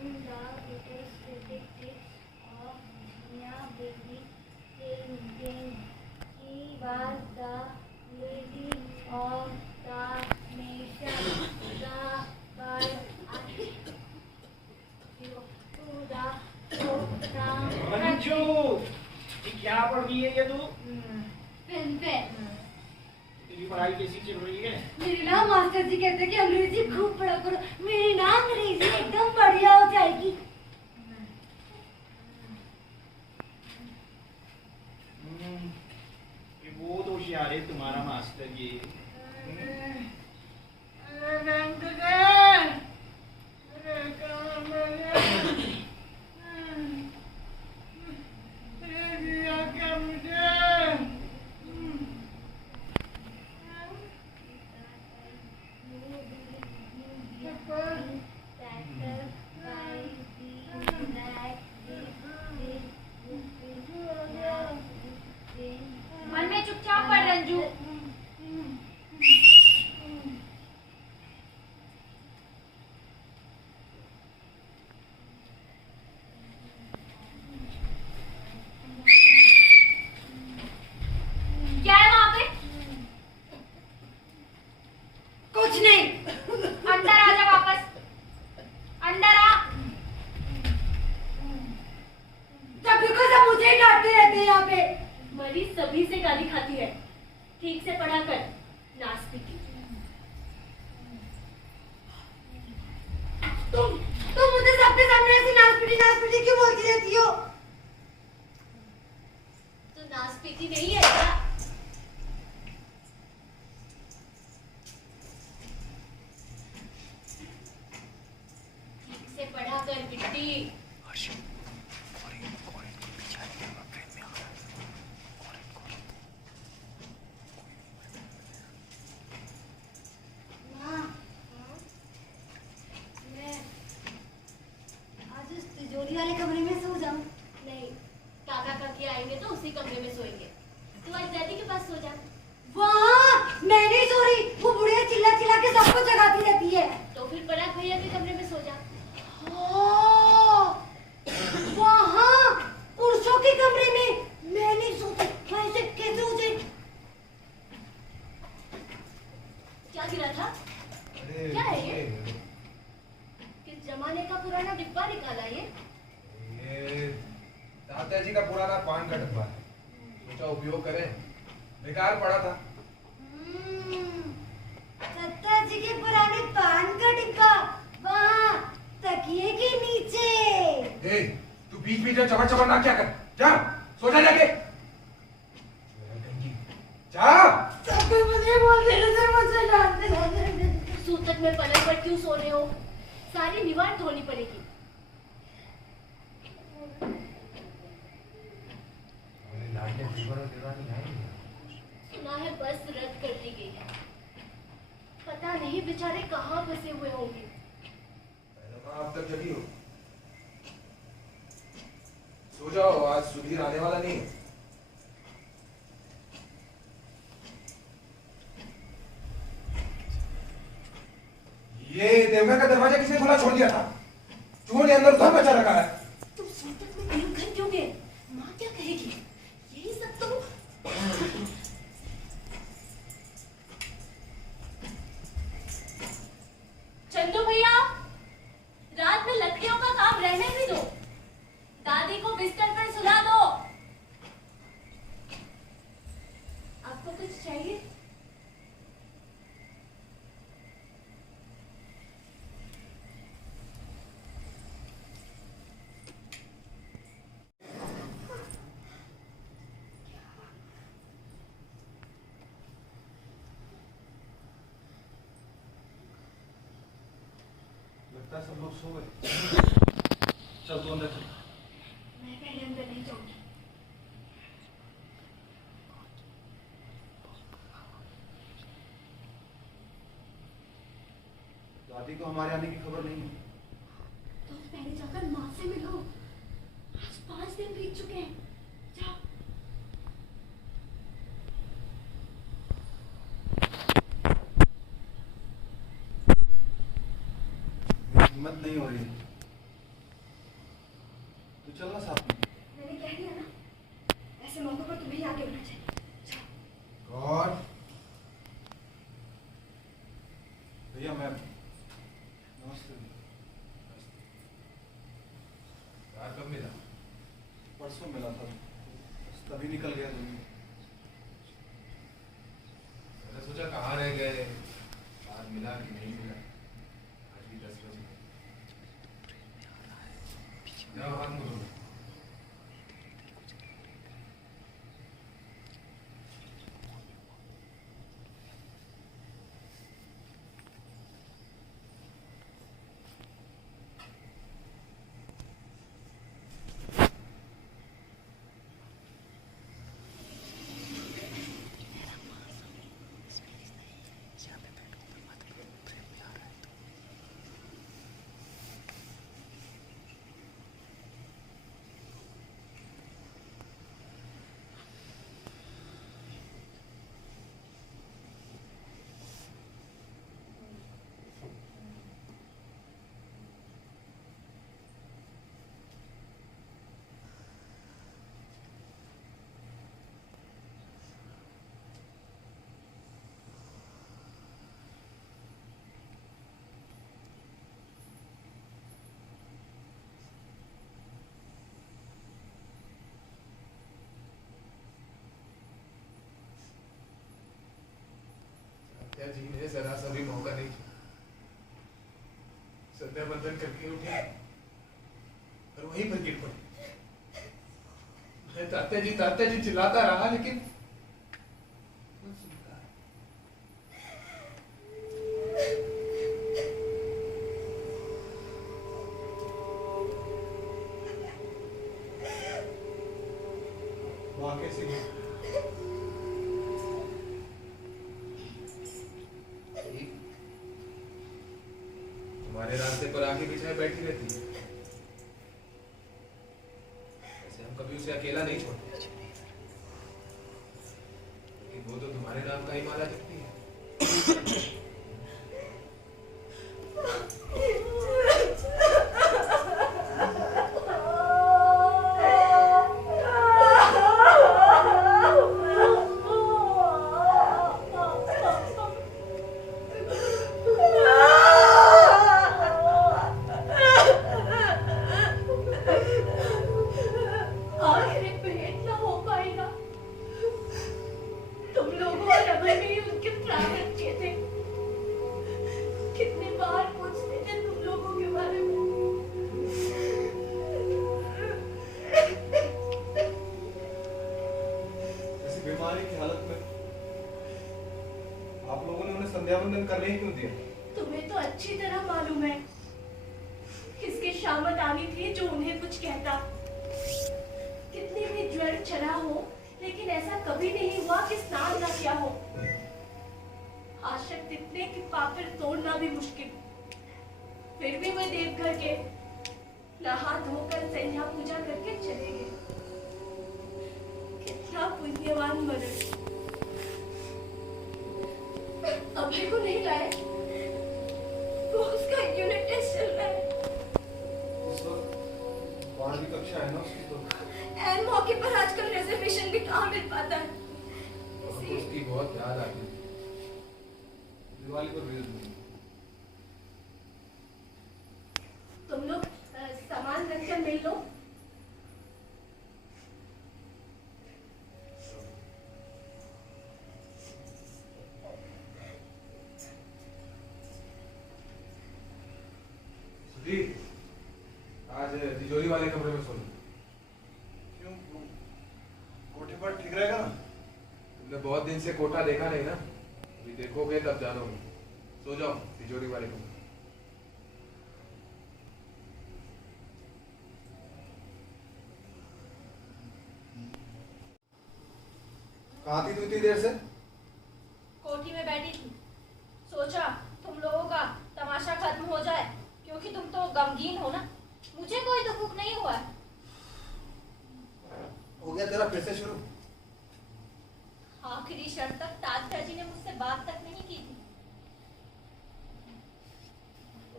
the greatest detective of Mia Baby Jane. She was the lady of the nation, the bird to the program. Ranju, ये क्या पढ़ रही है ये तू? पेन पे। तेरी पढ़ाई कैसी चल रही है? मेरी ना मास्टर जी कहते हैं कि अंग्रेजी खूब पढ़ा करो, मेरी ना अंग्रेजी एकदम बढ़िया हो जाएगी। ये बहुत होशियार है तुम्हारा मास्टर जी। मन में चुपचाप पढ़ रंजू। क्या है वहां पे? कुछ नहीं। अंदर आ जा वापस। अंदर आ। जब देखो सब मुझे ही डांटते रहते हैं यहाँ पे। मरीज सभी से गाली खाती है, ठीक से पढ़ा कर, नास्तिकी। तुम मुझे सबके सामने ऐसी नास्पिटी क्यों बोलती रहती हो? तो नास्तिकी नहीं है क्या? ठीक से पढ़ा कर बिट्टी। तिजोरी वाले कमरे में सो जाऊं? नहीं, काका काकी आएंगे तो उसी कमरे में सोएंगे। तू आज दादी के पास सो जा। वाह, मैं नहीं सो रही। वो बुढ़िया चिल्ला चिल्ला के सबको जगाती रहती है। तो फिर पराग भैया के कमरे में सो जा। वहाँ पुरुषों के कमरे में मैं नहीं सोती। कैसे कैसे हो जाए? क्या गिरा था? क्या है ये? किस जमाने का पुराना डिब्बा निकाला ये? दादाजी का पुराना पान का डब्बा है, सोचा उपयोग करें, बेकार पड़ा था। दत्ता जी के पुराने पान का डिब्बा वहाँ तकिए के नीचे। ए, तू बीच बीच में चबर चबर ना क्या कर, जा सो जा जाके। जा। सब कोई मुझे बोल रहे थे, मुझे डांटते रहते। सूतक में पलंग पर क्यों सो रहे हो? सारी दीवार धोनी पड़ेगी। सुना है बस रद्द कर दी गई है। पता नहीं बेचारे कहाँ फंसे हुए होंगे। अब तक जगी हो, सो जाओ, आज सुधीर आने वाला नहीं है। ये देवघर का दरवाजा किसने खुला छोड़ दिया था? चोर ने अंदर घर बचा रखा है। तुम सूतक में दिन घर क्यों गए? माँ क्या कहेगी? यही सब तो चंदू भैया, रात में लकड़ियों का काम रहने भी दो। दादी को बिस्तर पर सुला दो। आपको कुछ चाहिए? लगता सब लोग सो गए। चल तू अंदर चल। मैं पहले अंदर नहीं जाऊंगी। दादी को हमारे आने की खबर नहीं है। तो पहले जाकर माँ से मिलो। आज 5 दिन बीत चुके हैं। जाओ। हिम्मत नहीं हो रही है। चलना साथ में। मैंने कह दिया ना, ऐसे मौकों पर तुम्हें ही आगे बढ़ना चाहिए। जाओ। गॉड। भैया मैं नमस्ते। यार कब मिला? परसों मिला था, बस तभी निकल गया जल्दी। मैंने सोचा कहाँ रह गए, आज मिला कि नहीं मिला। आज भी 10 बजे जाओ हाथ मुड़ो। सत्या जी ने जरा सा भी मौका नहीं छोड़ा। सत्या बंधन करके उठे और वहीं पर गिर पड़े। मैं तात्या जी चिल्लाता रहा, लेकिन कौन सुनता है? वहाँ कैसे गया? तुम्हारे रास्ते पर आके बिछाए बैठी रहती है। वैसे हम कभी उसे अकेला नहीं छोड़ते, लेकिन वो तो तुम्हारे नाम का ही माला जपती है। आखिर भेंट ना हो पाएगा। तुम लोगों और अमर ने ही उनके प्राण किए थे। कितने बार पूछते थे तुम लोगों के बारे में। ऐसी बीमारी की हालत में आप लोगों ने उन्हें संध्या वंदन करने ही क्यों दिया? तुम्हें तो अच्छी तरह मालूम है किसकी शामत आनी थी जो उन्हें कुछ कहता। कितनी भी ज्वर चढ़ा हो, लेकिन ऐसा कभी नहीं हुआ कि स्नान ना किया हो। आशक्त इतने कि पापिर तोड़ना भी मुश्किल। फिर भी वे देवघर के नहा धोकर संध्या पूजा करके चले गए। कितना पुण्यवान मनुष्य। अभय को नहीं लाए, वो उसका यूनिट टेस्ट चल रहा है। इस वक्त 12वीं कक्षा है ना उसकी, तो ऐन मौके पर आजकल रिजर्वेशन भी कहाँ मिल पाता है। हमको उसकी बहुत याद आती है। दिवाली पर भेज दूंगी। तुम लोग सामान रखकर मिल लो। सुधीर, आज तिजोरी वाले कमरे में सो लो। क्यों? कोठे पर ठीक रहेगा ना? तुमने बहुत दिन से कोठा देखा नहीं ना, अभी देखोगे तब जानोगे। सो जाओ तिजोरी वाले कमरे में। कहाँ थी तू इतनी देर से? कोठी में बैठी थी, सोचा तुम लोगों का तमाशा खत्म हो जाए, क्योंकि तुम तो गमगीन हो ना। मुझे कोई दुख नहीं हुआ है। हो गया तेरा फिर से शुरू? आखिरी क्षण तक तात्या जी ने मुझसे बात तक नहीं की थी।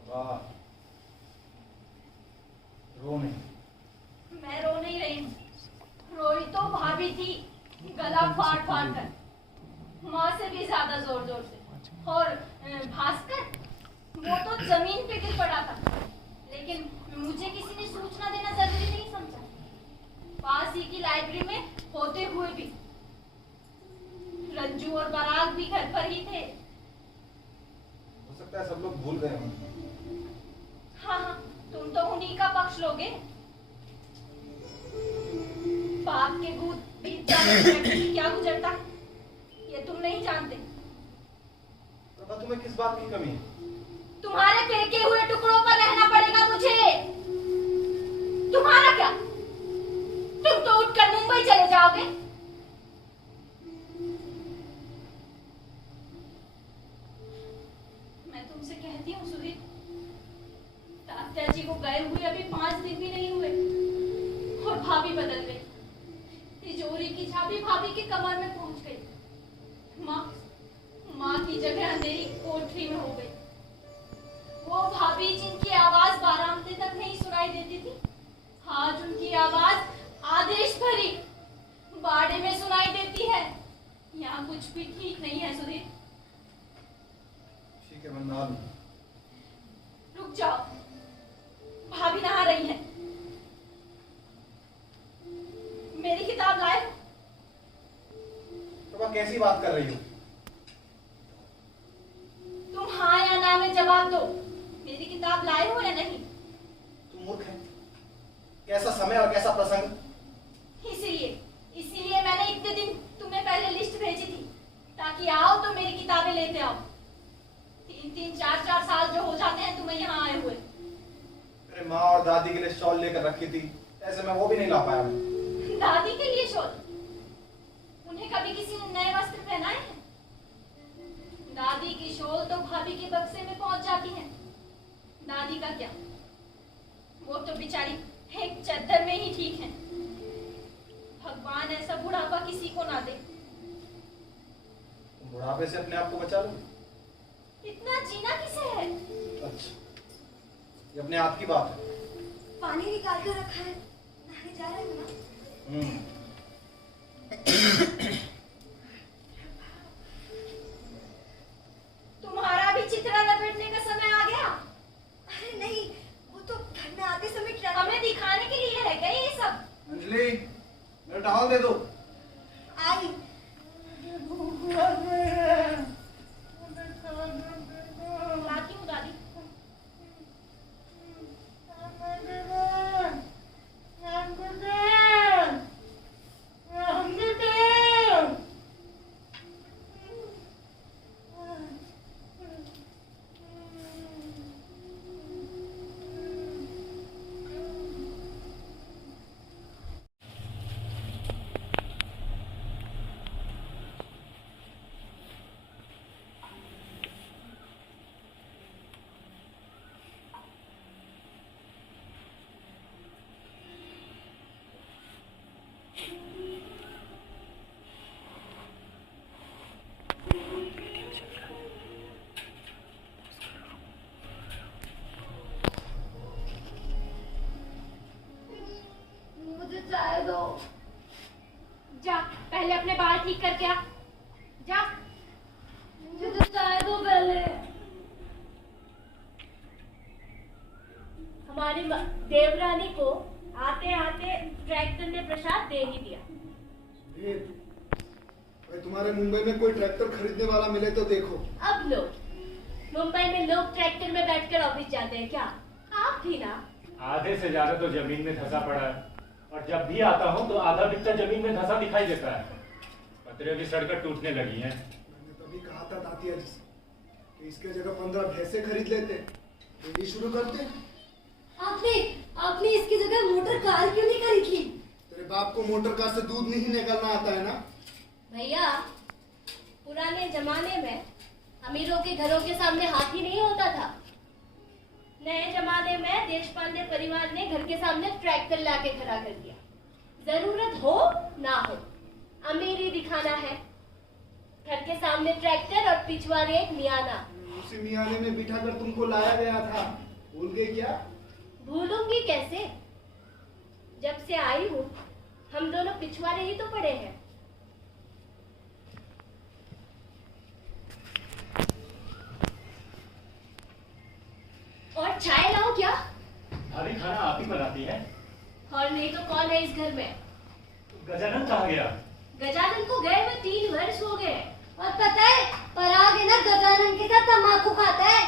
वाह, रो नहीं। मैं गला फाड़ फाड़ कर, माँ से भी ज्यादा जोर जोर से। और भास्कर, वो तो जमीन पे गिर पड़ा था, लेकिन मुझे किसी ने सूचना देना जरूरी नहीं समझा। पास ही की लाइब्रेरी में होते हुए भी रंजू और बराग भी घर पर ही थे। हो सकता है सब लोग भूल गए हों। हाँ हाँ, तुम तो उन्हीं का पक्ष लोगे। बाप के दूध बीत जाने से व्यक्ति क्या गुजरता है, ये तुम नहीं जानते। प्रभा, तुम्हें किस बात की कमी है? तुम्हारे फेंके हुए टुकड़ों पर रहना पड़ेगा मुझे। तुम्हारा क्या, तुम तो उठकर मुंबई चले जाओगे। मैं तुमसे कहती हूँ सुधीर, तात्या जी को गए हुए अभी 5 दिन भी नहीं हुए और भाभी बदल गई। तिजोरी की चाबी भाभी के कमर में पहुंच गई। माँ की जगह अंधेरी कोठरी में हो गई। वो भाभी जिनकी आवाज बारामदे तक नहीं सुनाई देती थी, आज उनकी आवाज आदेश भरी बाड़े में सुनाई देती है। यहाँ कुछ भी ठीक नहीं है सुधीर। ठीक है, मैं नहा लूं। रुक जाओ, भाभी नहा रही है। मेरी किताब लाए? प्रभा, कैसी बात कर रही हो? तुम हाँ या ना में जवाब दो। मेरी किताब लाए हो या नहीं? तुम मूर्ख है। कैसा समय और कैसा प्रसंग? इसीलिए मैंने इतने दिन तुम्हें पहले लिस्ट भेजी थी, ताकि आओ तो मेरी किताबें लेते आओ। 3-3, 4-4 साल जो हो जाते हैं तुम्हें यहाँ आए हुए। मेरे माँ और दादी के लिए शॉल लेकर रखी थी, ऐसे मैं वो भी नहीं ला पाया। दादी के लिए शॉल? उन्हें कभी किसी ने नए वस्त्र पहनाए हैं? दादी की शॉल तो भाभी के बक्से में पहुंच जाती है। दादी का क्या, वो तो बेचारी एक चद्दर में ही ठीक है। भगवान ऐसा बुढ़ापा किसी को ना दे। तुम बुढ़ापे से अपने आप को बचा लो। इतना जीना किसे है? अच्छा, ये अपने आप की बात है। पानी निकाल कर रखा है, नहाने जा रहे हो ना? तुम्हारा भी चित्रा लपेटने का समय आ गया? अरे नहीं, वो तो घर में आते समय हमें दिखाने के लिए है क्या ये सब? अंजलि, मेरा टॉवल दे दो। आई। लाती हूँ दादी। मुझे चाय दो। जा, पहले अपने बाल ठीक करके आ। जा। मुझे चाय दो पहले। हमारी देवरानी को आते आते ट्रैक्टर ने प्रसाद दे ही दिया। भाई, तुम्हारे मुंबई में कोई ट्रैक्टर खरीदने वाला मिले तो देखो। अब लोग मुंबई में लोग ट्रैक्टर में बैठकर ऑफिस जाते हैं क्या? आप भी ना। आधे से ज्यादा तो जमीन में धंसा पड़ा है, और जब भी आता हूँ तो आधा बिस्तर जमीन में धंसा दिखाई देता है। पतरे भी सड़कर टूटने लगी हैं। मैंने तभी कहा था तातिया जी से कि इसके जगह 15 भैंसे खरीद लेते, यही शुरू करते। आपने इसकी जगह मोटर कार क्यों नहीं खरीद ली? तेरे बाप को मोटर कार से दूध नहीं निकलना आता है ना? भैया, पुराने जमाने में अमीरों के घरों के सामने हाथी नहीं होता था। नए जमाने में देशपांडे परिवार ने घर के सामने ट्रैक्टर लाके खड़ा कर दिया। जरूरत हो ना हो, अमीरी दिखाना है। घर के सामने ट्रैक्टर और पिछवाड़े एक मियाना। उसी मियाने में बिठाकर तुमको लाया गया था, भूल गए क्या? भूलूंगी कैसे? जब से आई हूँ हम दोनों पिछवाड़े ही तो पड़े हैं। और चाय लाऊं क्या? भाभी खाना आप ही बनाती है? और नहीं तो कौन है इस घर में? गजानन कहाँ गया? गजानन को गए हुए 3 वर्ष हो गए। और पता है पराग है ना गजानन के साथ तम्बाकू खाता है।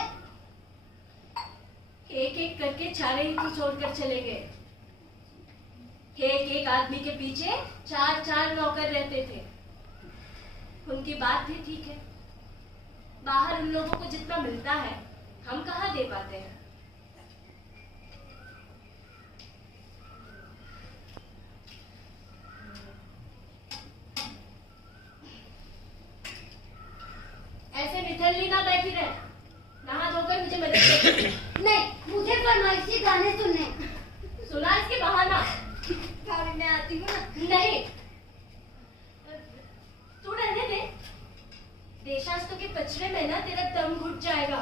एक एक करके चारे ही तो छोड़कर चले गए। एक एक आदमी के पीछे 4-4 नौकर रहते थे। उनकी बात भी ठीक है, बाहर उन लोगों को जितना मिलता है हम कहाँ दे पाते हैं। ऐसे निठल्ली ना बैठी रहे, नहा धोकर मुझे मदद कर। नहीं, मुझे फरमाइशी गाने सुनने। सुना इसके बहाना। भाभी मैं आती हूँ ना। नहीं, तू रहने दे। देशास्त्र के कचरे में ना तेरा दम घुट जाएगा।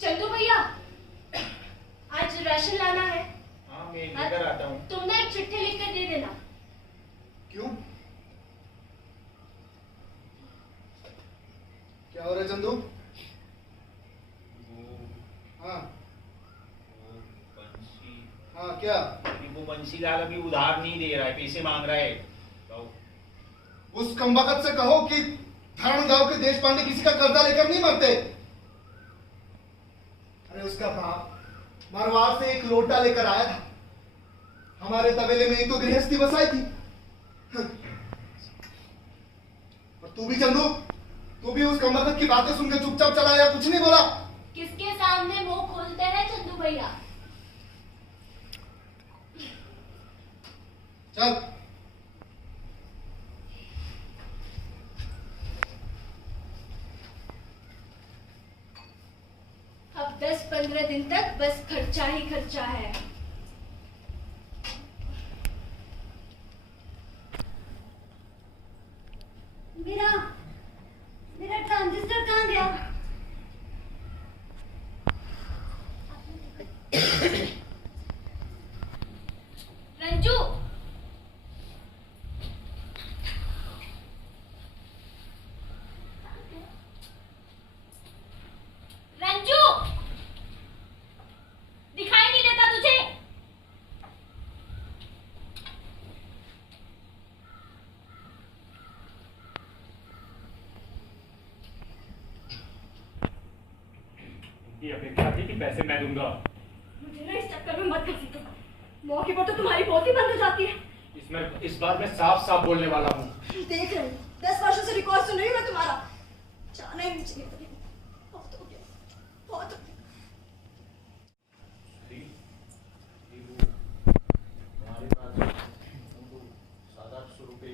चंदू भैया, आज राशन लाना है। हाँ मैं लेकर आता हूँ। तुम ना एक चिट्ठी लिखकर दे देना। क्यों? क्या हो रहा है चंदू? हाँ हाँ क्या? वो बंसीलाल अभी उधार नहीं दे रहा है, पैसे मांग रहा है। उस कमबख्त से कहो कि धरण गांव के देश पांडे किसी का कर्जा लेकर नहीं मरते। अरे उसका बाप मारवाड़ से एक लोटा लेकर आया था, हमारे तबेले में ही तो गृहस्थी बसाई थी। और तू भी चंदू, तू भी उस कमबख्त की बातें सुनकर चुपचाप चला आया, कुछ नहीं बोला। किसके सामने मुंह खोलते हैं चंदू भैया? चल अब 10-15 दिन तक बस खर्चा ही खर्चा है। मेरा ट्रांजिस्टर कहाँ गया? रंजू, रंजू, दिखाई नहीं देता तुझे? ये अपेक्षा थी कि पैसे मैं दूंगा। मुझे ना इस चक्कर में मत घसीटो। मौके पर तो तुम्हारी बहुत ही बंद हो जाती है। इस बार मैं साफ साफ बोलने वाला हूँ। देख रही हूँ, 10 वर्षों से रिकॉर्ड सुन रही हूँ मैं तुम्हारा। जाना ही नहीं चाहिए था। बहुत हो गया, बहुत हो गया। हमारे पास 700-800 रुपए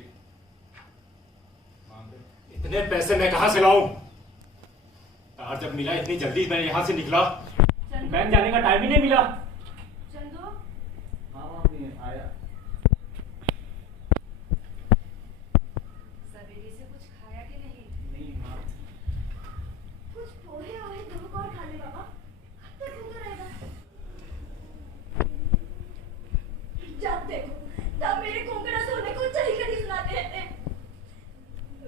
मांगे। इतने पैसे मैं कहाँ से लाऊं? तार जब मिला इतनी जल्दी मैं यहाँ से निकला, बैंक जाने का टाइम ही नहीं मिला। चंदू, हाँ हाँ मैं आया। सवेरे से कुछ खाया कि नहीं? नहीं माँ, कुछ पोहे ओहे धूप और खा ले बाबा। कब तक भूखा रहेगा? जब देखो तब मेरे कोंकणा सोने को चली कड़ी सुनाते रहते हैं।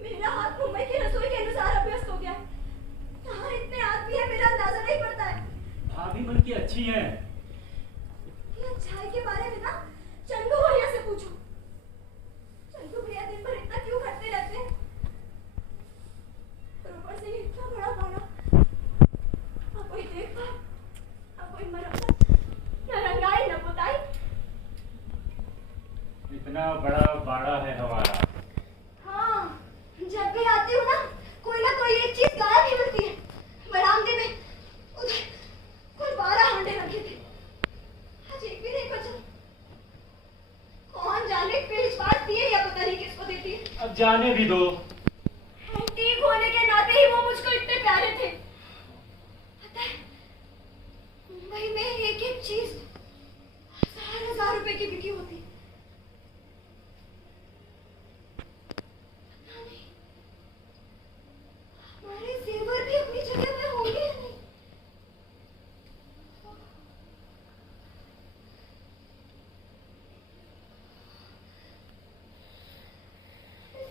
मेरा हाथ मुंबई की रसोई के अनुसार अभ्यस्त हो गया है। कहाँ इतने आदमी है मेरा अंदाजा नहीं पड़ता है। भाभी मन की अच्छी है। ये चाय के बारे में ना चंदू भैया से पूछो। चंदू भैया दिन भर इतना क्यों करते रहते हैं? और ऊपर से ये इतना बड़ा बाड़ा, ना कोई देखभाल, ना कोई मरम्मत, ना रंगाई, ना पुताई। इतना बड़ा बाड़ा है हमारा। हाँ, जब भी आती हूँ ना कोई एक चीज गायब ही मिलती है। बरामदे में उधर कुल 12 हांडे रखे थे, आज एक भी नहीं बचा। कौन जाने किस बात दी है या पता नहीं किसको देती है। अब जाने भी दो। एंटीक होने के नाते ही वो मुझको इतने प्यारे थे। पता है, मुंबई में एक एक चीज 1000-1000 रुपए की बिकी होती। पता नहीं हमारे जेवर भी अपनी जगह पे होंगे या नहीं।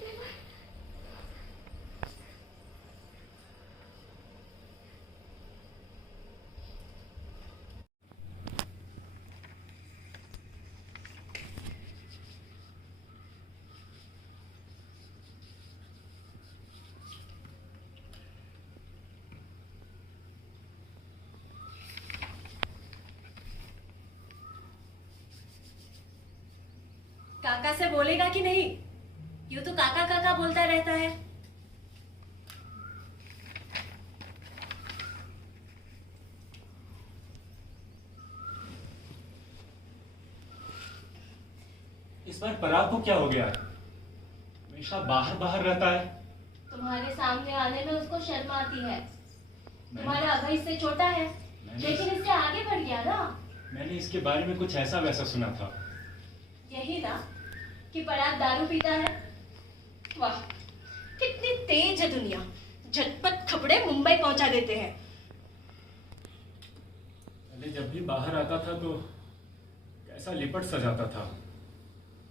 जेवर काका से बोलेगा कि नहीं? यूं तो काका काका बोलता रहता है। इस बार पराग को क्या हो गया? हमेशा बाहर बाहर रहता है। तुम्हारे सामने आने में उसको शर्म आती है। तुम्हारा अभय इससे छोटा है, लेकिन इससे आगे बढ़ गया ना। मैंने इसके बारे में कुछ ऐसा वैसा सुना था। यही ना कि पराग दारू पीता है। वाह, कितनी तेज है दुनिया, झटपट खबरें मुंबई पहुंचा देते हैं। पहले जब भी बाहर आता था तो कैसा लिपट सजाता था,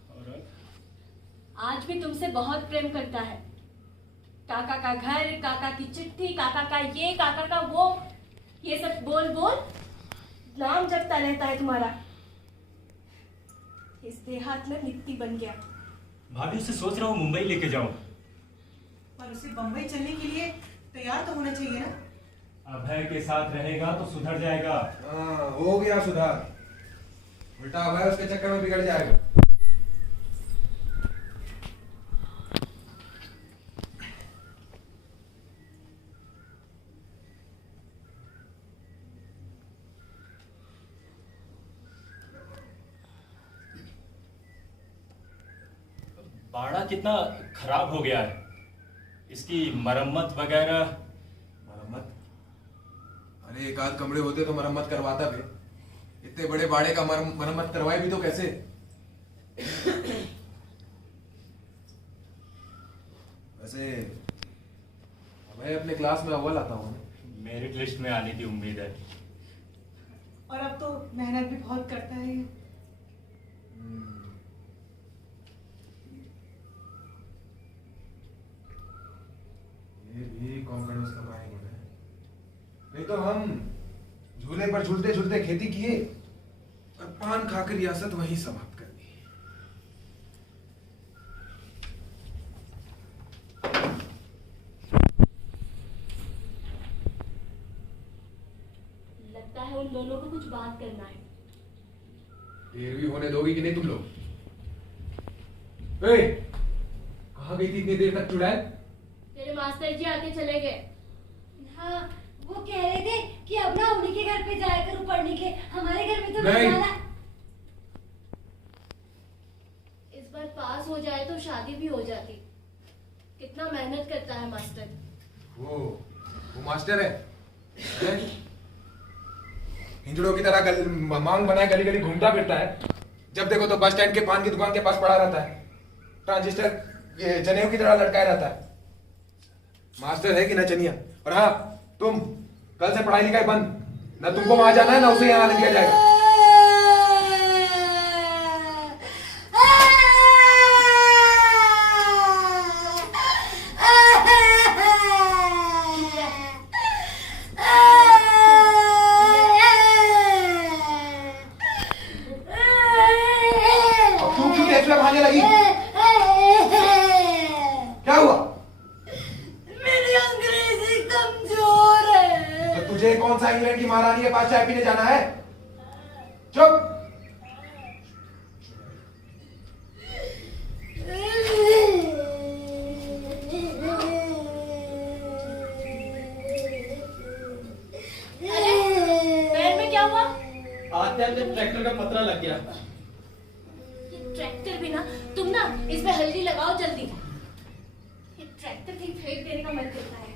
और अब आज भी तुमसे बहुत प्रेम करता है। काका का घर, काका की चिट्ठी, काका का ये, काका का वो, ये सब बोल बोल नाम जपता रहता है तुम्हारा। इस देहात में मिट्टी बन गया। भाभी से सोच रहा हूँ मुंबई लेके जाऊं। पर उसे बम्बई चलने के लिए तैयार तो होना चाहिए ना। अभय के साथ रहेगा तो सुधर जाएगा। हाँ, हो गया सुधार। उल्टा अभय उसके चक्कर में बिगड़ जाएगा। बाड़ा कितना खराब हो गया है, इसकी मरम्मत वगैरह। मरम्मत? अरे एक आध कमरे होते तो मरम्मत करवाता भी। इतने बड़े बाड़े का मरम्मत करवाए भी तो कैसे? वैसे मैं अपने क्लास में अव्वल आता हूँ। मेरिट लिस्ट में आने की उम्मीद है। और अब तो मेहनत भी बहुत करता है। ये भी कॉन्फिडेंस कमाए हुए हैं। नहीं तो हम झूले पर झूलते झूलते खेती किए और पान खाकर रियासत वहीं समाप्त कर दी। लगता है उन दोनों को कुछ बात करना है। देर भी होने दोगी कि नहीं तुम लोग? कहाँ गई थी इतनी देर तक चुड़ैल? तेरे मास्टर जी आके चले गए। हाँ, वो कह रहे थे कि अब ना उन्हीं के घर पे जाया करूं पढ़ने के, हमारे घर में तो नहीं। वाला। इस बार पास हो जाए तो शादी भी हो जाती। कितना मेहनत करता है मास्टर। वो मास्टर है, हैं? हिंजड़ों की तरह मांग बनाए गली गली घूमता फिरता है। जब देखो तो बस स्टैंड के पान की दुकान के पास पड़ा रहता है। ट्रांजिस्टर ये जनेऊ की तरह लटकाया रहता है। मास्टर है कि नचनिया। और हाँ, तुम कल से पढ़ाई लिखाई बंद। ना तुमको वहां जाना है ना उसे यहाँ आने दिया जाएगा। अब तू क्यों तेज में भागने लगी? क्या हुआ? मेरी अंग्रेजी कमजोर है। तो तुझे कौन सा इंग्लैंड की महारानी के पास चाय पीने जाना है? चुप। पैर में क्या हुआ? आते आते ट्रैक्टर का पतरा लग गया। ये ट्रैक्टर भी ना, तुम ना इस पे हल्दी लगाओ जल्दी। ये ट्रैक्टर भी फेंक देने का मन करता है।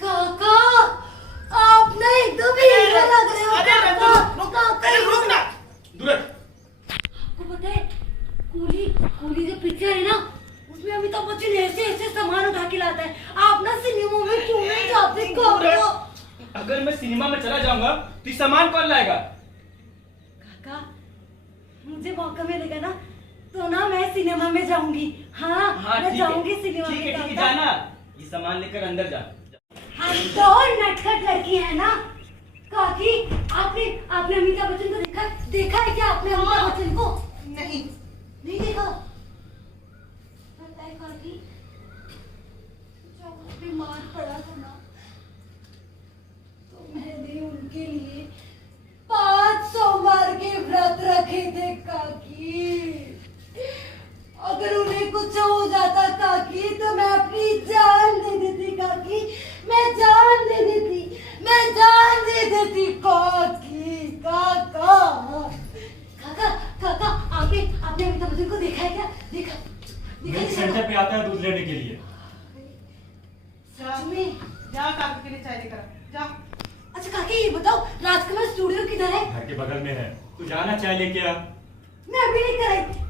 काका, आप ना एकदम हीरो लग रहे हो। काका, रुक ना, दूर हट। आपको पता है कूली कूली जो पिक्चर है ना, उसमें अमिताभ बच्चन ऐसे ऐसे सामान उठा के लाता है। आप ना सिनेमा में क्यों नहीं जाते काका? अगर मैं सिनेमा में चला जाऊंगा तो ये सामान कौन लाएगा? काका, मुझे मौका मिलेगा ना तो ना मैं सिनेमा में जाऊंगी। हाँ, मैं ठीक जाऊंगी है, सिनेमा ठीक है, में। ठीक है, काका, जाना। ये सामान लेकर अंदर जा। हम तो नटखट लड़की है ना। काकी, आपने आपने अमिताभ बच्चन को देखा है क्या? आपने अमिताभ बच्चन को नहीं, नहीं देखा? पता है काकी, जब वो बीमार पड़ा था ना, तो मैंने उनके लिए हो जाता काकी तो मैं अपनी जान दे देती काकी, मैं जान दे देती, मैं जान दे देती काकी। काका काका काका, आपने अमिताभ बच्चन को देखा है क्या? देखा मिल्क सेंटर पे आता है दूध लेने के लिए। सच में? जा काका के लिए चाय लेकर आ, जा। अच्छा काकी ये बताओ राजकुमार स्टूडियो किधर है? घर के बगल में है, तू जाना चाय लेके आ। मैं अभी नहीं कराई।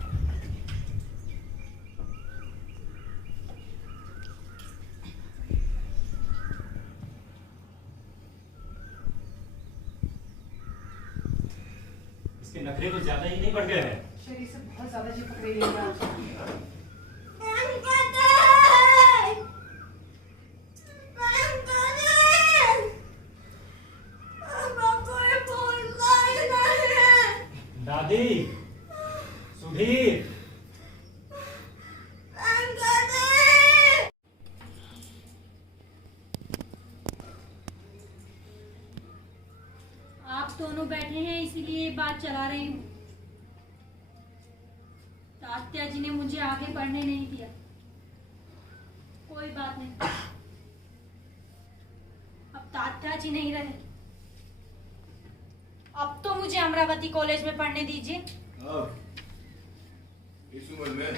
इसके नखरे कुछ ज्यादा ही नहीं बढ़ गए हैं। शरीर से बहुत ज्यादा चिपक रही है आप। दादी, सुधीर, आप दोनों बैठे हैं इसीलिए बात चला रही हूँ। तात्या जी ने मुझे आगे बढ़ने नहीं दिया। कोई बात नहीं, अब तात्या जी नहीं रहे, अब तो मुझे अमरावती कॉलेज में पढ़ने दीजिए। अब इस उम्र में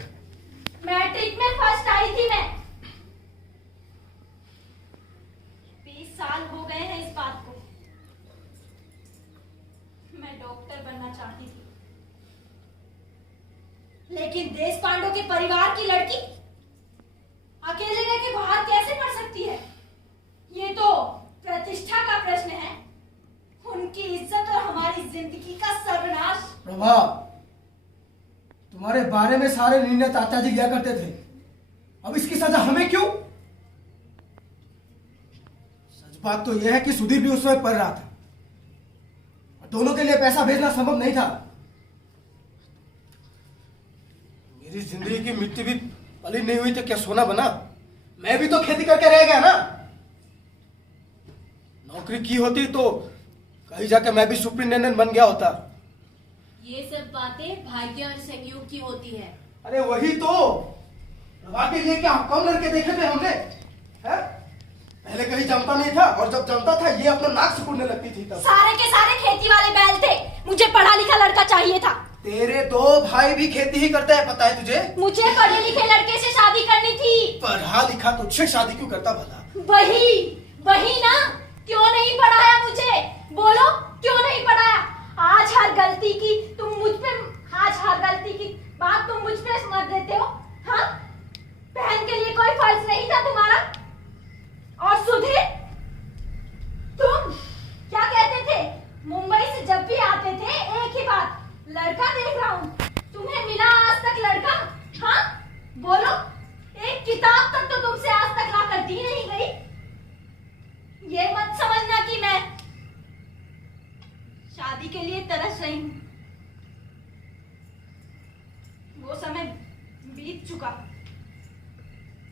मैट्रिक में फर्स्ट आई थी मैं। 20 साल हो गए हैं इस बात को। मैं डॉक्टर बनना चाहती थी, लेकिन देश पांडव के परिवार की लड़की अकेले रह के बाहर कैसे पढ़ सकती है? ये तो प्रतिष्ठा का प्रश्न है, उनकी इज्जत और हमारी जिंदगी का सर्वनाश। प्रभा, तुम्हारे बारे में सारे निर्णय चाचा जी लिया करते थे, अब इसकी सजा हमें क्यों? सच बात तो यह है कि सुधीर भी उस समय पढ़ रहा था, दोनों के लिए पैसा भेजना संभव नहीं था। मेरी जिंदगी की मिट्टी भी पली नहीं हुई तो क्या सोना बना? मैं भी तो खेती करके रह गया ना। नौकरी की होती तो कहीं जाकर मैं भी सुपरिटेंडेंट बन गया होता। ये सब बातें भाग्य और संयोग की होती है। अरे वही तो, प्रभा के लिए क्या कम लड़के देखे थे हमने, है? पहले कहीं जमता नहीं था और जब जमता था ये अपना नाक सिकुड़ने लगती थी तब। सारे के सारे खेती वाले बैल थे, मुझे पढ़ा लिखा लड़का चाहिए था। तेरे दो भाई भी खेती ही करते हैं, पता है तुझे? मुझे पढ़े लिखे लड़के से शादी करनी थी। पढ़ा लिखा तुझसे शादी क्यों करता भला? वही ना, क्यों नहीं पढ़ाया मुझे? बोलो क्यों नहीं पढ़ाया? आज हर गलती की बात तुम मुझ पे मत देते हो। हाँ, बहन के लिए कोई फर्ज नहीं था तुम्हारा? और सुधीर, तुम क्या कहते थे? मुंबई से जब भी आते थे एक ही बात, लड़का देख रहा हूँ। तुम्हें मिला आज तक लड़का? हाँ बोलो, एक किताब तक तो तुमसे आज तक ला कर दी नहीं गई। ये मत समझना कि मैं शादी के लिए तरस रही हूँ, वो समय बीत चुका।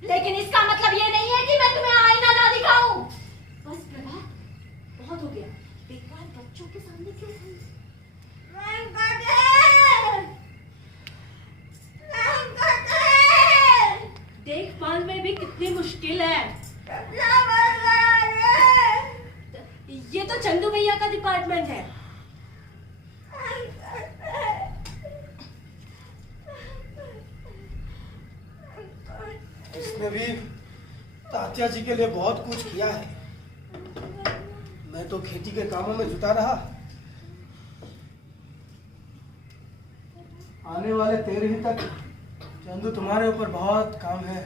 लेकिन इसका मतलब ये नहीं है कि मैं तुम्हें आईना ना दिखाऊं। बस प्रभा, बहुत हो गया, बेकार बच्चों के सामने क्यों बोल? देखभाल में भी कितनी मुश्किल है। ये तो चंदू भैया का डिपार्टमेंट है। इसने भी तात्या जी के लिए बहुत कुछ किया है। मैं तो खेती के कामों में जुटा रहा। आने वाले 13 तक चंदू तुम्हारे ऊपर बहुत काम है।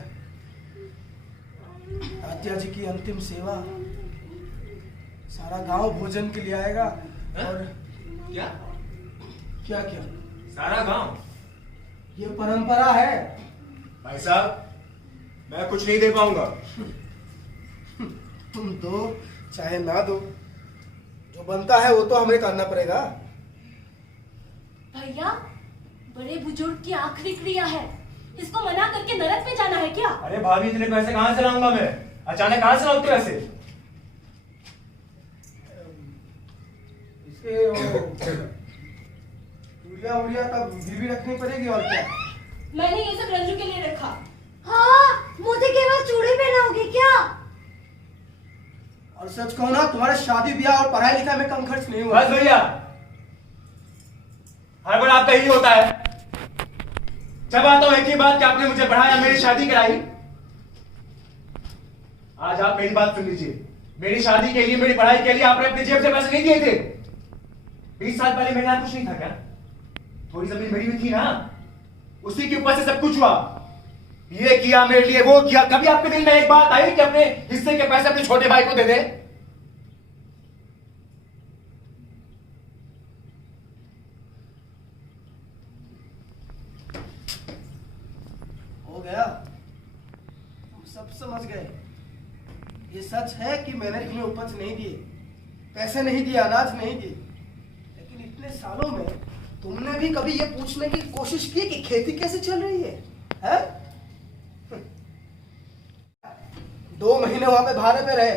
तात्या जी की अंतिम सेवा, सारा गांव भोजन के लिए आएगा। और क्या क्या क्या सारा गांव? ये परंपरा है। भाई साहब, मैं कुछ नहीं दे पाऊंगा। तुम दो चाहे ना दो, जो बनता है वो तो हमें करना पड़ेगा। भैया, बड़े बुजुर्ग की आखिरी क्रिया है, इसको मना करके नरक में जाना है क्या? अरे भाभी, इतने पैसे कहाँ से लाऊंगा मैं? अचानक कहाँ से लाऊं पैसे? इसके उड़िया तब गिरवी रखनी पड़ेगी और क्या। मैंने ये सब रंजू के लिए रखा। सच कहो ना, तुम्हारा शादी ब्याह और पढ़ाई लिखाई में कम खर्च नहीं हुआ। बस भैया, हर बार आपका यही होता है। जब आता हूं एक ही बात कि आपने मुझे पढ़ाया, मेरी शादी कराई। आज आप मेरी बात सुन लीजिए। मेरी शादी के लिए, मेरी पढ़ाई के लिए आपने अपनी जेब से पैसे नहीं दिए थे। 20 साल पहले मेरे यहाँ कुछ नहीं था क्या? थोड़ी जमीन मेरी भी थी ना, उसी के ऊपर से सब कुछ हुआ। ये किया मेरे लिए, वो किया। कभी आपके दिल में एक बात आई कि अपने हिस्से के पैसे अपने छोटे भाई को दे दे? हो गया, हम सब समझ गए। ये सच है कि मैंने तुम्हें उपज नहीं दिए, पैसे नहीं दिए, अनाज नहीं दिए, लेकिन इतने सालों में तुमने भी कभी ये पूछने की कोशिश की कि खेती कैसे चल रही है? हैं? 2 महीने वहां पे भाड़े पे रहे,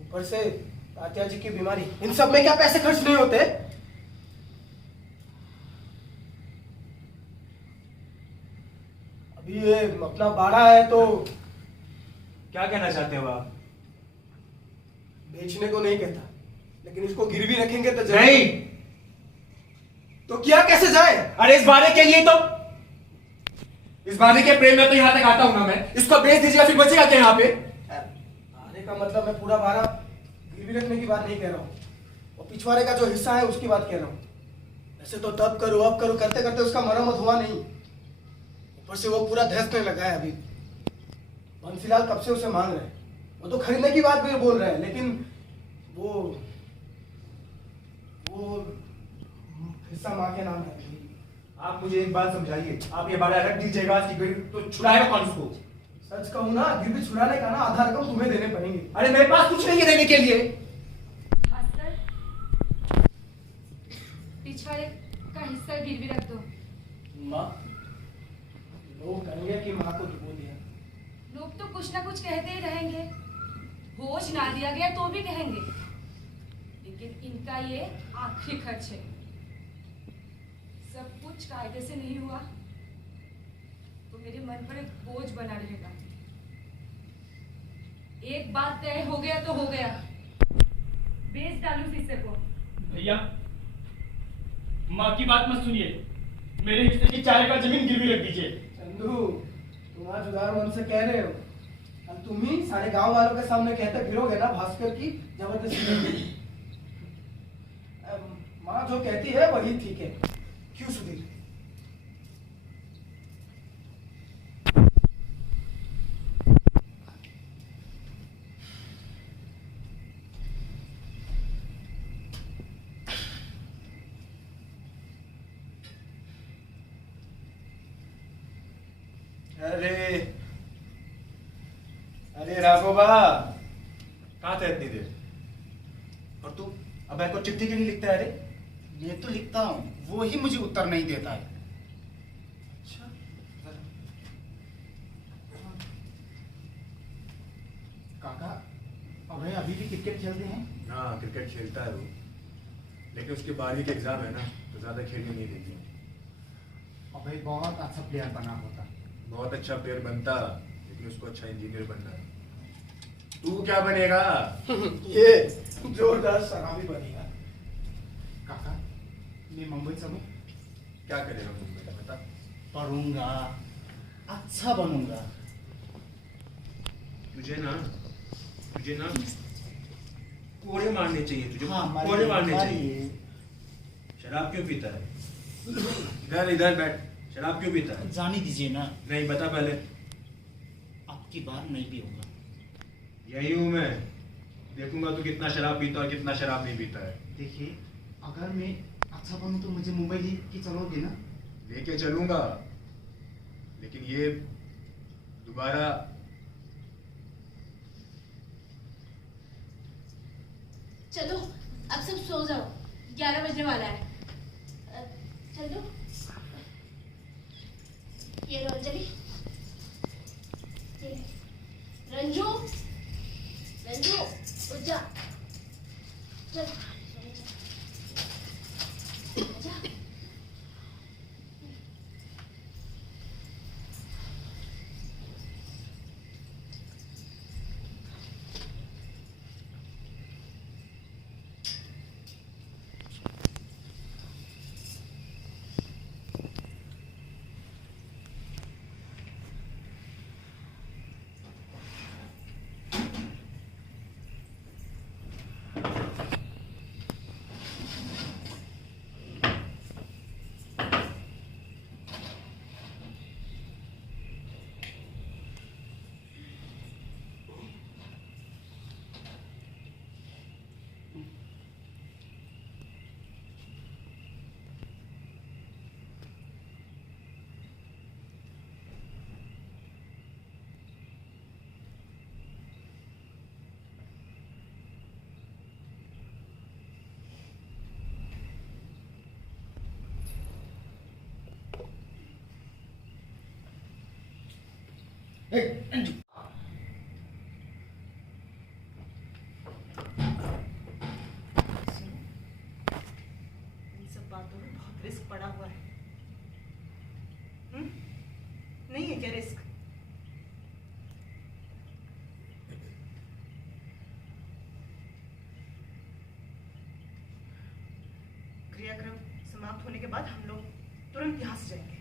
ऊपर से तात्या जी की बीमारी, इन सब में क्या पैसे खर्च नहीं होते? अभी ये अपना बाड़ा है तो क्या कहना चाहते हो आप? बेचने को नहीं कहता, लेकिन इसको गिरवी रखेंगे तो नहीं। तो क्या कैसे जाए? अरे इस बारे के लिए तो, इस बारे के प्रेम में तो यहाँ तक आता हूं ना मैं। इसको बेच दीजिएगा, फिर बचेगा क्या यहाँ पे? आने का मतलब मैं पूरा बाड़ा गिरवी रखने की बात नहीं कह रहा हूँ, वो पिछवाड़े का जो हिस्सा है उसकी बात कह रहा हूँ। ऐसे तो तब करो अब करो करते करते उसका मरम्मत हुआ नहीं, ऊपर से वो पूरा धंसने लगा है। अभी बंसीलाल कब से उसे मांग रहे हैं, वो तो खरीदने की बात भी बोल रहे हैं, लेकिन वो हिस्सा माँ के नाम है। आप मुझे एक बात समझाइए, आप ये बाड़ा रख दीजिएगा तो छुड़ाएगा कौन उसको? सच कहूँ ना, गिरवी छुड़ाने का ना आधा रकम तुम्हें देने पड़ेंगे। अरे मेरे पास कुछ नहीं है देने के लिए। पिछवाड़े का हिस्सा गिरवी रख दो। माँ, लोग कहेंगे कि माँ को डुबो दिया। लोग तो कुछ ना कुछ कहते ही रहेंगे, बोझ ना दिया गया तो भी कहेंगे, लेकिन इनका ये आखिरी खर्च है। सब कुछ कायदे से नहीं हुआ तो मेरे मन पर एक बोझ बना रहेगा। एक बात तय हो गया तो हो गया, बेच डालू हिस्से को। भैया, माँ की बात मत सुनिए, मेरे हिस्से की 4 एकड़ जमीन गिरवी रख दीजिए। चंदू, तुम आज उदार मन से कह रहे हो, अब तुम ही सारे गांव वालों के सामने कहते फिरोगे ना भास्कर की जबरदस्ती। माँ जो कहती है वही ठीक है, क्यों सुधीर? अरे अरे राघोबा, कहाँ थे इतनी देर? और तू अब को चिट्ठी क्यों नहीं लिखता है? अरे मैं तो लिखता हूँ, वो ही मुझे उत्तर नहीं देता है। अच्छा, काका, अभय अभी भी क्रिकेट खेलते हैं? हाँ, क्रिकेट खेलता है वो, लेकिन उसके 12वीं के एग्जाम है ना, तो ज्यादा खेलने नहीं देती। अभय बहुत अच्छा प्लेयर बना होता। बहुत अच्छा प्लेयर बनता, लेकिन उसको अच्छा इंजीनियर बनना है। तू क्या बनेगा? ये जोरदार शराबी बनेगा। काका, मैं मुंबई चलूं? क्या करेगा मुंबई में बता? पढ़ूंगा, अच्छा बनूंगा। तुझे ना कोड़े मारने चाहिए तुझे। हाँ, कोड़े मारने चाहिए। मारिए। शराब क्यों पीता है? इधर बैठ। शराब क्यों पीता है? जाने दीजिए ना, नहीं, बता पहले। आपकी बार नहीं पीऊंगा। यही हूँ मैं, देखूंगा तू कितना शराब पीता और कितना शराब नहीं पीता है। देखिए, अगर मैं अच्छा बनूं तो मुझे मुंबई लेके चलोगे ना? लेके चलूंगा, लेकिन ये दोबारा चलो अब सब सो जाओ, 11 बजने वाला है। चलो ये लो अंजलि, ये ले। रंजू, रंजू उठ जा, चल जा। इन सब बातों में बहुत रिस्क पड़ा हुआ है। नहीं है क्या रिस्क? क्रियाक्रम समाप्त होने के बाद हम लोग तुरंत यहाँ से जाएंगे।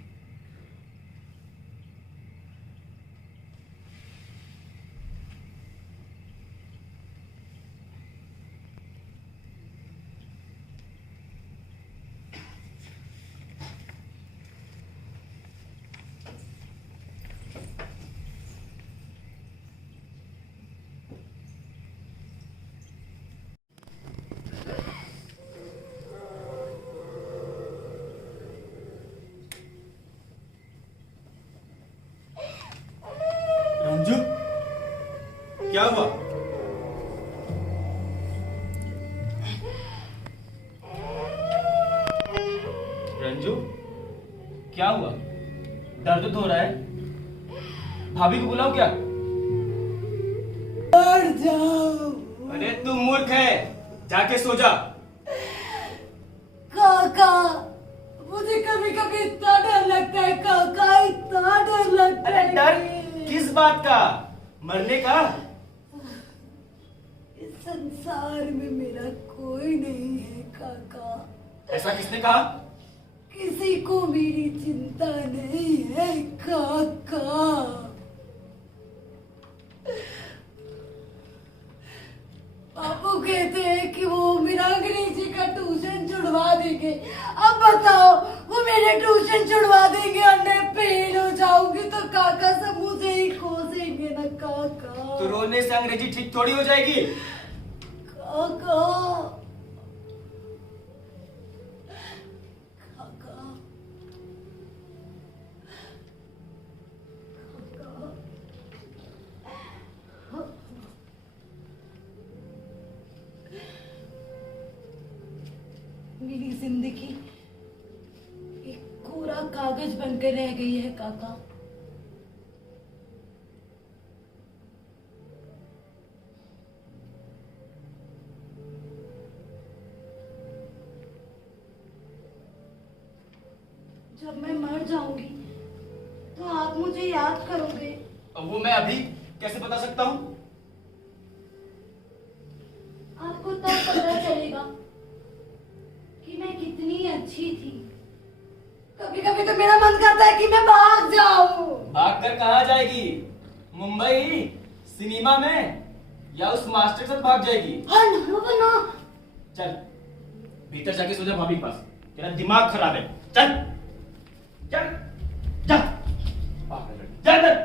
रंजू, क्या हुआ? रंजू, क्या हुआ? दर्द तो हो रहा है? भाभी को बुलाओ क्या? मर जाओ। अरे तू मूर्ख है, जाके सो जा। काका, मुझे कभी कभी इतना डर लगता है काका, इतना डर लगता अरे है। डर किस बात का? मरने का? इस संसार में मेरा कोई नहीं है काका। ऐसा किसने कहा? किसी को मेरी चिंता नहीं है काका। बापू कहते हैं कि वो मेरा अंग्रेजी का ट्यूशन छुड़वा देंगे। अब बताओ, वो मेरे ट्यूशन छुड़वा देंगे और मैं फेल हो जाऊंगी तो काका सब मुझे ही कोसेंगे ना काका। तो रोने से अंग्रेजी ठीक थोड़ी हो जाएगी। काका, काका, मेरी जिंदगी एक कोरा कागज बनकर रह गई है काका। जब मैं मर जाऊंगी तो आप मुझे याद करोगे। अब वो मैं अभी कैसे बता सकता हूँ? आपको तब पता चलेगा कि मैं कितनी अच्छी थी। कभी कभी तो मेरा मन करता है कि मैं भाग जाऊं। भाग कर कहाँ जाएगी? मुंबई सिनेमा में या उस मास्टर के साथ भाग जाएगी? हाँ ना। चल भीतर जाके सो जा भाभी के पास, तेरा दिमाग खराब है। चल चल चल चल चल।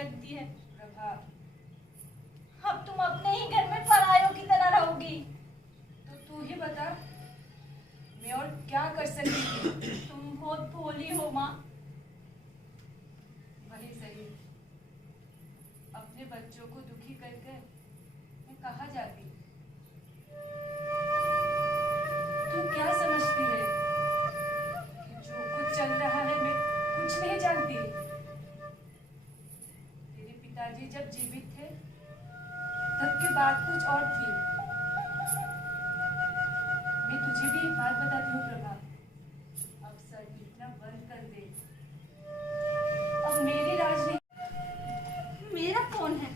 लगती है। प्रभा, अब तुम अपने ही घर में परायों की तरह रहोगी। तो तू ही बता, मैं और क्या कर सकती थी? तुम बहुत भोली हो माँ। वही सही, अपने बच्चों को दुखी करके मैं कहाँ जाती? तू क्या समझती है कि जो कुछ चल रहा है मैं कुछ नहीं जानती? तेरे पिताजी जब जीवित थे तब की बात कुछ और थी। मैं तुझे भी एक बात बताती हूँ प्रभा, अब सर पीटना बंद कर दे। अब मेरी राजनीति। मेरा कौन है?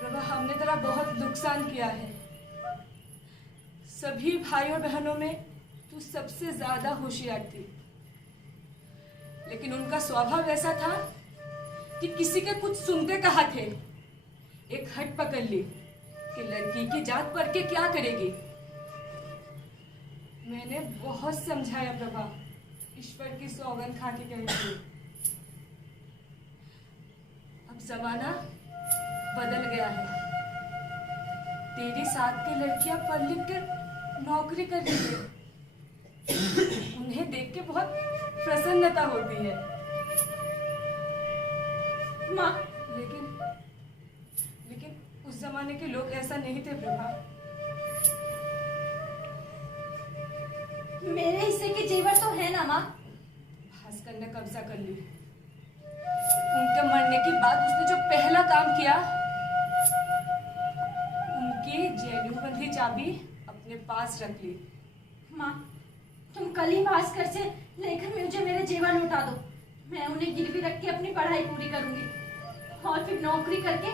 प्रभा, हमने तेरा बहुत नुकसान किया है। सभी भाई और बहनों में तू सबसे ज्यादा होशियार थी, लेकिन उनका स्वभाव ऐसा था कि किसी के कुछ सुनते कहा थे एक हट पकड़ ली कि लड़की की जात पढ़ के क्या करेगी। मैंने बहुत समझाया प्रभा, ईश्वर की सौगंध खा के कहती हूँ। अब जमाना बदल गया है। तेरी साथ की लड़कियां पढ़ लिख कर नौकरी कर रही है, उन्हें देख के बहुत प्रसन्नता होती है। माँ, लेकिन उस जमाने के लोग ऐसा नहीं थे प्रभा। मेरे हिस्से के जेवर तो है ना माँ? भास्कर ने कब्जा कर ली। उनके मरने के बाद उसने जो पहला काम किया, उनकी जेनुबंदी चाबी अपने पास रख ली। माँ, तुम कल ही भास्कर से लेकर मुझे मेरे जेवर लौटा दो। मैं उन्हें गिरवी रख के अपनी पढ़ाई पूरी करूंगी और फिर नौकरी करके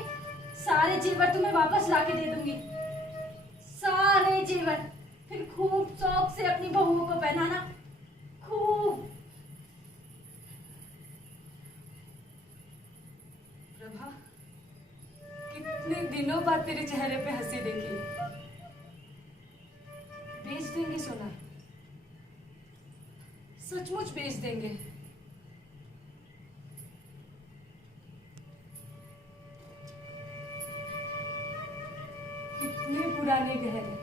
सारे जेवर तुम्हें वापस ला के दे दूंगी। सारे जेवर, फिर खूब शौक से अपनी बहुओं को पहनाना, खूब। प्रभा, कितने दिनों बाद तेरे चेहरे पे हंसी देखी। बेच देंगे सोना, सचमुच बेच देंगे। कितने पुराने गहने,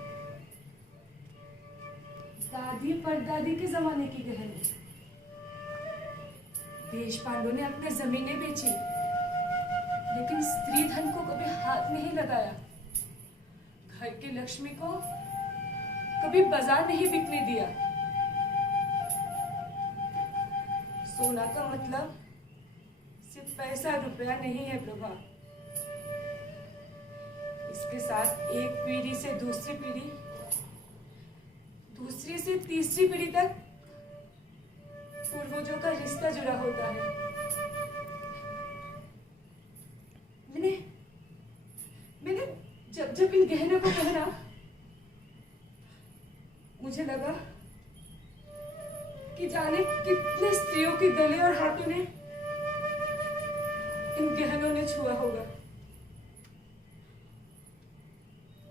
दादी परदादी के जमाने की गहने। देश पांडु ने अपने जमीनें बेची, लेकिन स्त्री धन को कभी हाथ नहीं लगाया। घर की लक्ष्मी को कभी बाजार नहीं बिकने दिया। सोना का मतलब सिर्फ पैसा रुपया नहीं है प्रभा। इसके साथ एक पीढ़ी से दूसरी पीढ़ी, दूसरी से तीसरी पीढ़ी तक पूर्वजों का रिश्ता जुड़ा होता है। मैंने जब जब इन गहनों को पहना, मुझे लगा कि जाने कितने स्त्रियों के गले और हाथों ने इन गहनों ने छुआ होगा,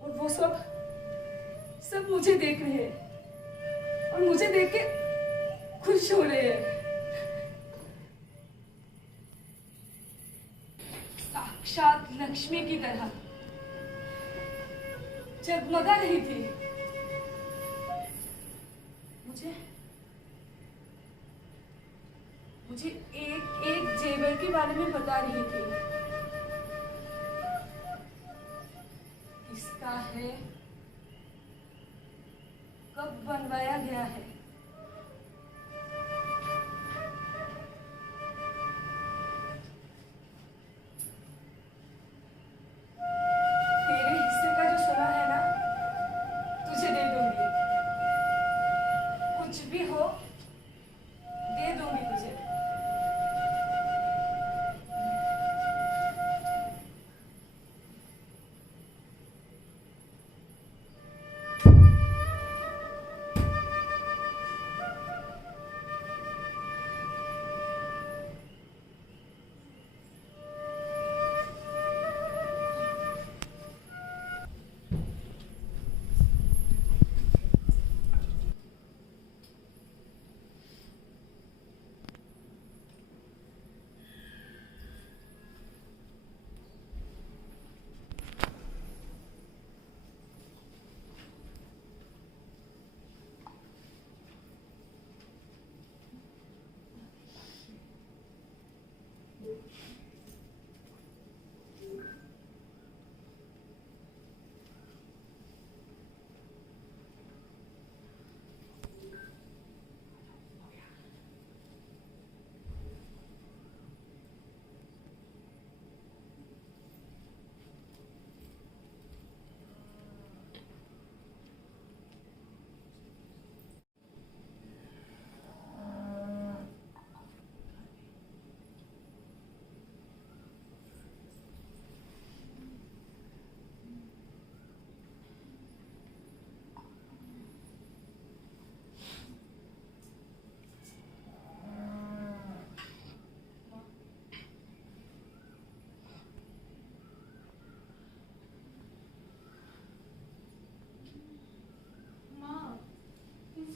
और वो सब मुझे देख रहे हैं और मुझे देख के खुश हो रहे हैं। साक्षात लक्ष्मी की तरह जगमगा रही थी। मुझे एक एक जेवर के बारे में बता रही थी। किसका है, कब बनवाया गया है। तेरे हिस्से का जो सोना है ना, तुझे दे दूंगी। कुछ भी हो दे दूंगी तुझे।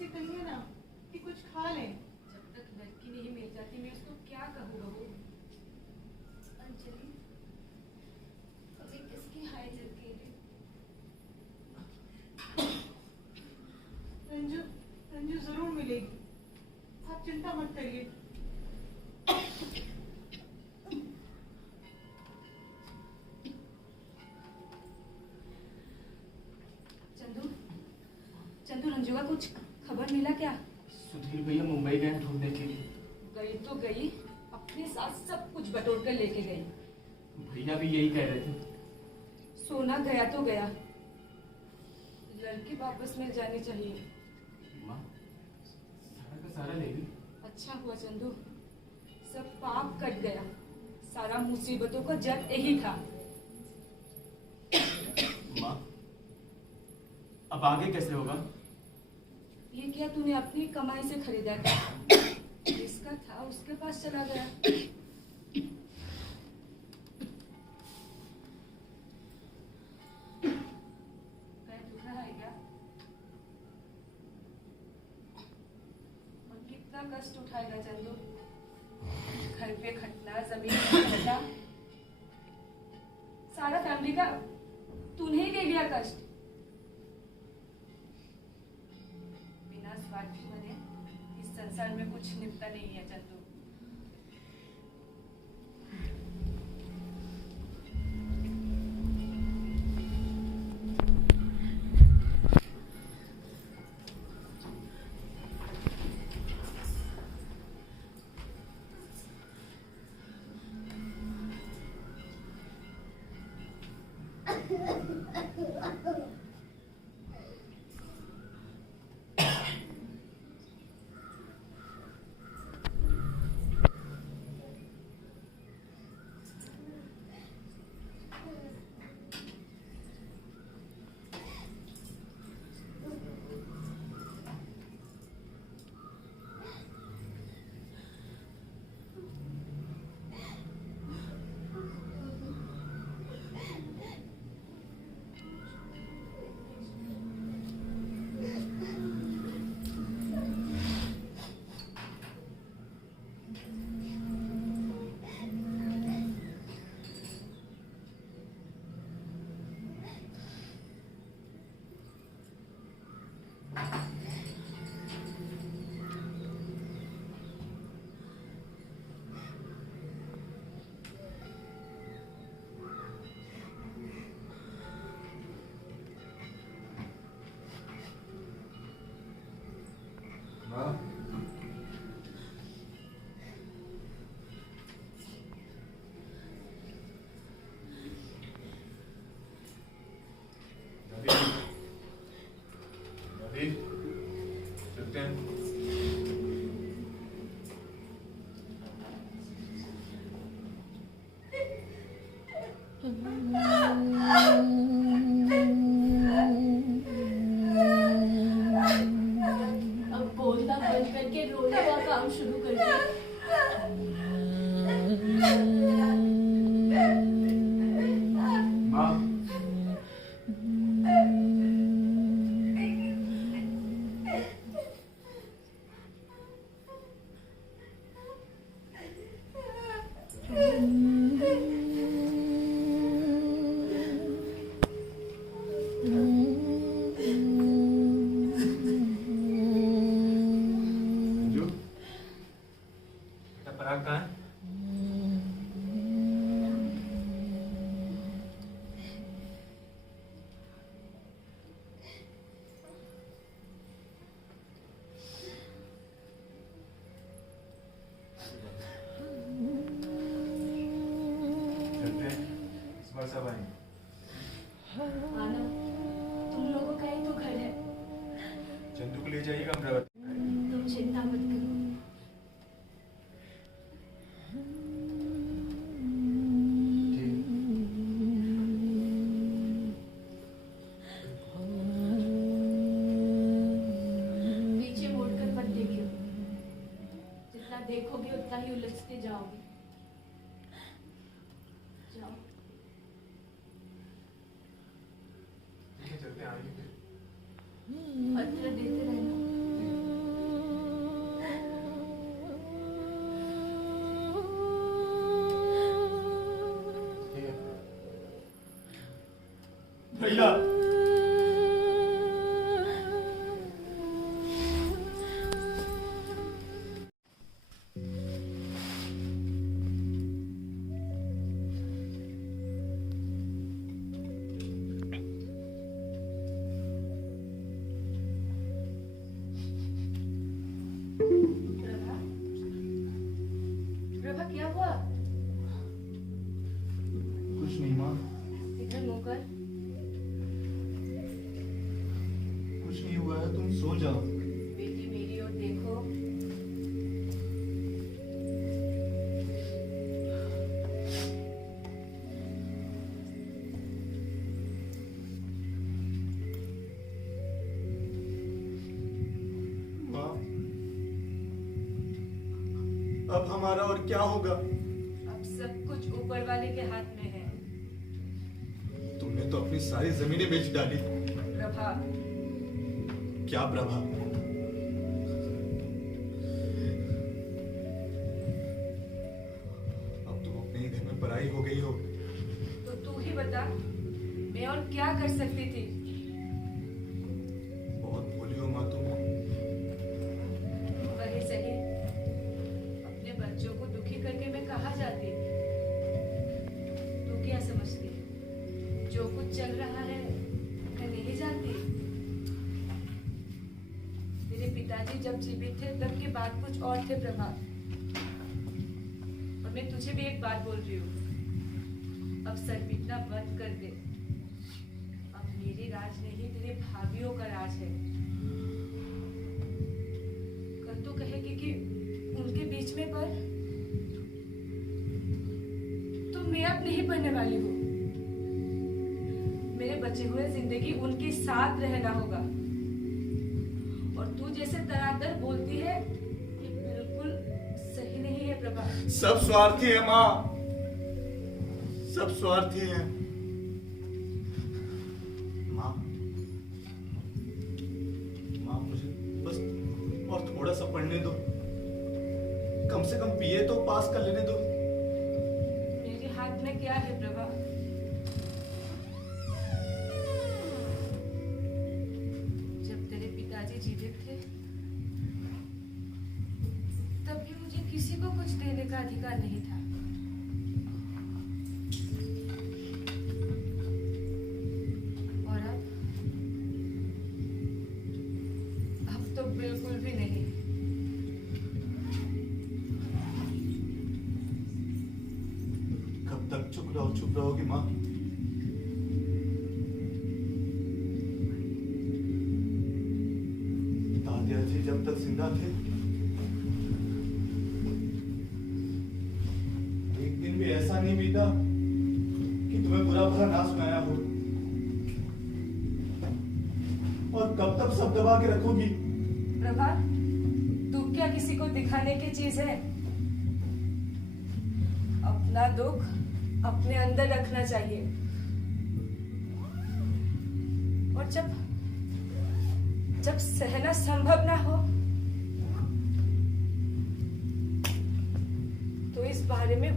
से कहिए ना कि कुछ खा लें। जब तक लड़की नहीं मिल जाती मैं उसको क्या कहूँ बहू। अंजलि अभी किसकी हाय लगी है? रंजू रंजू जरूर मिलेगी, आप चिंता मत करिए। चंदू चंदू रंजू का कुछ खबर मिला क्या? सुधीर भैया मुंबई गए हैं ढूंढने के लिए। गई तो गई, अपने साथ सब कुछ बटोर कर लेके गई। भैया भी यही कह रहे थे। सोना गया तो गया, लड़की वापस मिल जानी चाहिए। माँ सारा का सारा ले गई। अच्छा हुआ चंदू, सब पाप कट गया। सारा मुसीबतों का जड़ यही था। माँ अब आगे कैसे होगा? ये क्या तूने अपनी कमाई से खरीदा था? जिसका था उसके पास चला गया। पैर दुख रहा है क्या? और कितना कष्ट उठाएगा चंदू? घर पे खटना, जमीन पे खटना, सारा फैमिली का तूने ही ले लिया कष्ट। बिना स्वार्थी बने इस संसार में कुछ निपटा नहीं है चंदू। चलते हैं। अब बोलना बंद करके रोने का काम शुरू कर दिया। माँ अंजू बेटा पराग कहाँ है? चलते हैं, इस बार सब आएंगे। आना, तुम लोगों का ही तो घर है। चंदू को ले जाइएगा अमरावती। तुम चिंता मत करो। ठीक। पीछे मुड़कर मत देखियो। जितना देखोगे उतना ही उलझते जाओगे। जाओ। ठीक है, चलते हैं, आएंगे फिर। पत्र देते रहना। भैया प्रभा प्रभा क्या हुआ? कुछ नहीं माँ, इधर मुंह कर। कुछ नहीं हुआ है, तुम सो जाओ। बेटी मेरी ओर देखो। माँ, अब हमारा और क्या होगा? अब सब कुछ ऊपर वाले के हाथ में है। तुमने तो अपनी सारी जमीनें बेच डाली। प्रभा, क्या प्रभा? अब तुम अपने ही घर में पराई हो गई हो। तो तू ही बता, मैं और क्या कर सकती थी? बहुत भोली हो माँ तुम। वही सही, अपने बच्चों को दुखी करके मैं कहाँ जाती? तू क्या समझती? जो कुछ चल रहा है मैं नहीं जानती। तेरे पिताजी जब जीवित थे तब की बात कुछ और थे प्रभा। और मैं तुझे भी एक बात बोल रही हूँ, अब सर पीटना बंद कर दे। अब मेरे राज नहीं, तेरे भाभियों का राज है। कल तो कहेगी कि उनके बीच में पर तो मैं अब नहीं पढ़ने वाली हूँ। मेरे बचे हुए जिंदगी उनके साथ रहना होगा। और तू जैसे तरातर बोलती है ये बिल्कुल सही नहीं है प्रभा। सब स्वार्थी है माँ, सब स्वार्थी हैं। माँ, माँ मुझे बस और थोड़ा सा पढ़ने दो। कम से कम बीए तो पास कर लेने दो। मेरे हाथ में क्या है प्रभा? जब तेरे पिताजी जीवित थे तब भी मुझे किसी को कुछ देने का अधिकार नहीं था। और अब तो बिल्कुल भी नहीं। कब तक चुप रहोगी माँ? दादिया जी जब तक जिंदा थे एक दिन भी ऐसा नहीं बीता कि तुम्हें बुरा भला ना सुनाया हो। और कब तक सब दबा के रखोगी? प्रभा, तू क्या किसी को दिखाने की चीज है? अपना दुख अपने अंदर रखना चाहिए। और जब सहना संभव ना हो तो इस बारे में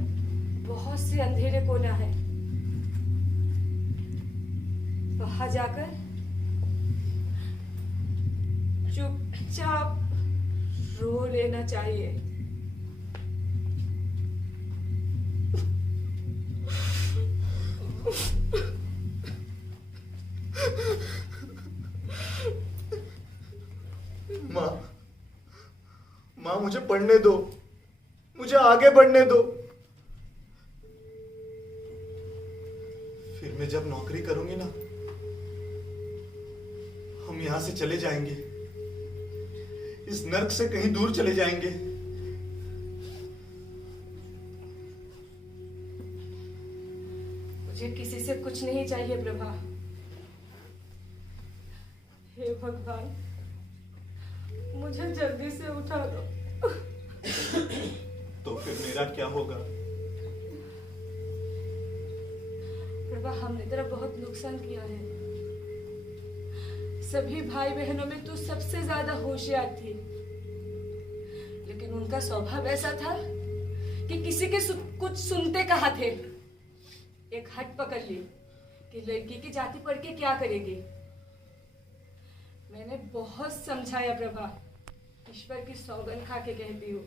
बहुत से अंधेरे कोना है, वहां जाकर चुपचाप रो लेना चाहिए। माँ मुझे पढ़ने दो, मुझे आगे बढ़ने दो। फिर मैं जब नौकरी करूंगी ना, हम यहां से चले जाएंगे, इस नर्क से कहीं दूर चले जाएंगे। मुझे किसी से कुछ नहीं चाहिए प्रभा। हे भगवान, मुझे जल्दी से उठा दो। तो फिर मेरा क्या होगा? प्रभा, हमने तेरा बहुत नुकसान किया है। सभी भाई बहनों में तू सबसे ज्यादा होशियार थी, लेकिन उनका स्वभाव ऐसा था कि किसी के कुछ सुनते कहाँ थे। एक हट पकड़ ली कि लड़की की जाति पढ़ के क्या करेगी। मैंने बहुत समझाया प्रभा, ईश्वर की सौगंध खा के कहती हूँ।